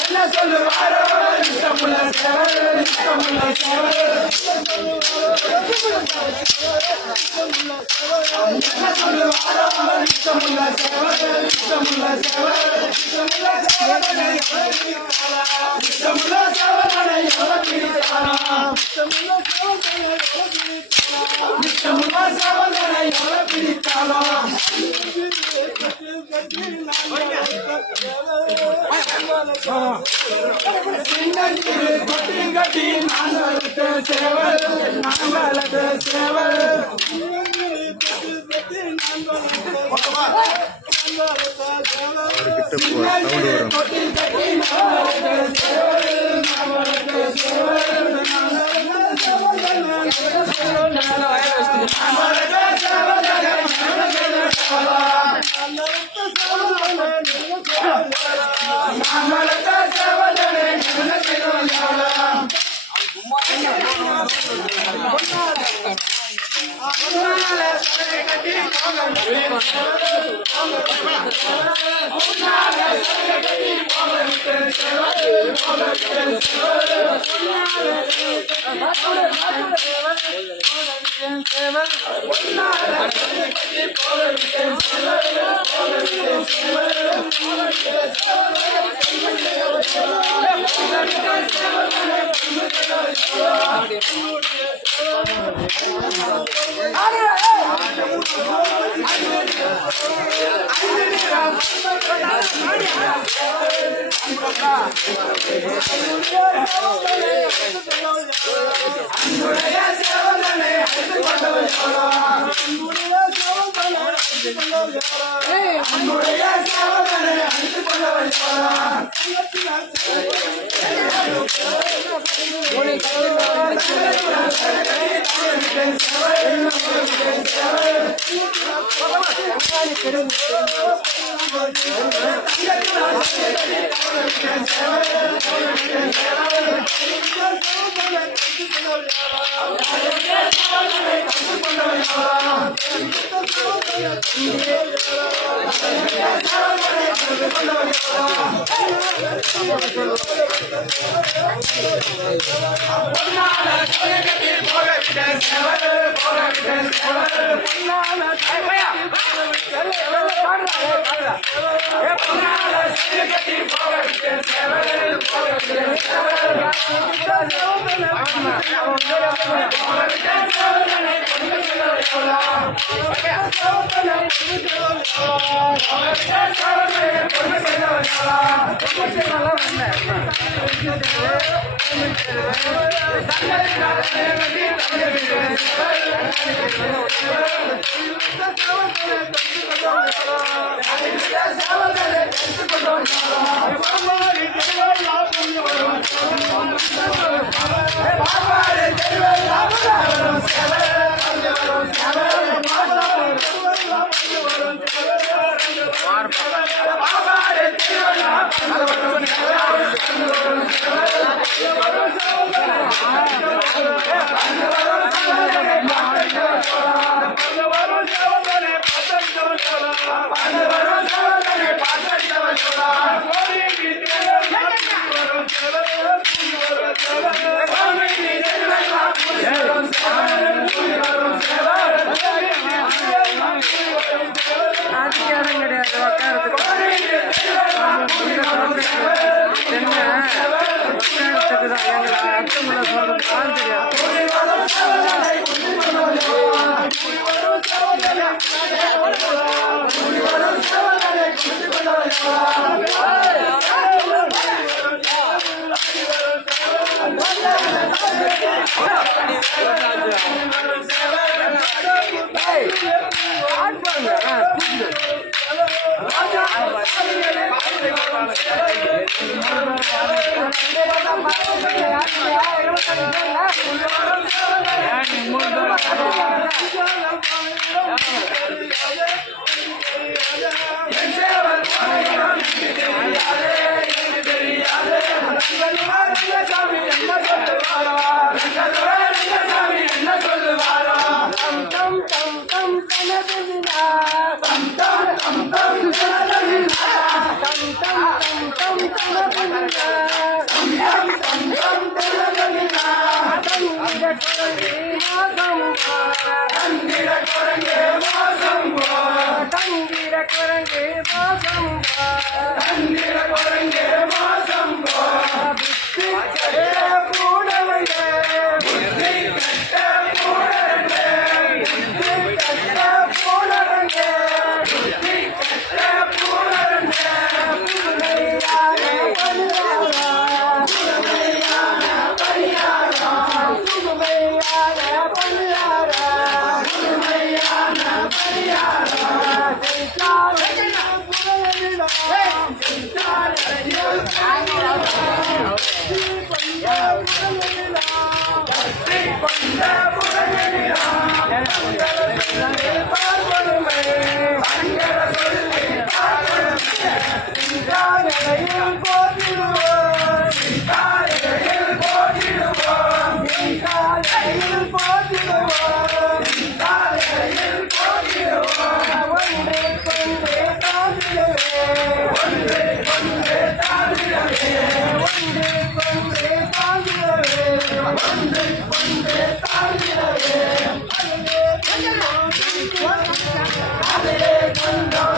என்ன சொல்லுவாரோ இஷ்டமுள்ள சேவல் இஷ்டமுள்ள சேவல் என்ன சொல்லுவாரோ இஷ்டமுள்ள சேவல் இஷ்டமுள்ள சேவல் இஷ்டமுள்ள சேவலை எவர் பிடித்தாரா இஷ்டமுள்ள சேவலை எவர் பிடித்தாரா கட்டி நாங்களது சேவல் நாங்களது சேவல் Vamos! என் சேவல் போனவன் எனக்கு தெரியாதே, எனக்கு தெரியாதே. ரங்கசாமி என்ன சொல்லுவாரோ, ரங்கசாமி என்ன சொல்லுவாரோ. தம் தம் தம் தம் தனதனினா, தம் தம் தம் தம் தனதனினா, தம் தம் தம் தம் தனதனினா, தம் தம் தம் தம் தனதனினா. தந்திர குரங்கே மாசம்பா, தந்திர குரங்கே மாசம்பா, தந்திர குரங்கே மாசம்பா, தந்திர குரங்கே மாசம்பா. புத்தி கட்ட பூடவனே, புத்தி கட்ட பூடவனே, புத்தி கட்ட பூடவனே, புத்தி கட்ட பூடவனே. புதுமையான பரியாரா, புதுமையான பரியாரா, புதுமையான பரியாரா, புதுமையான பரியாரா.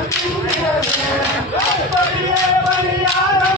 Thank you.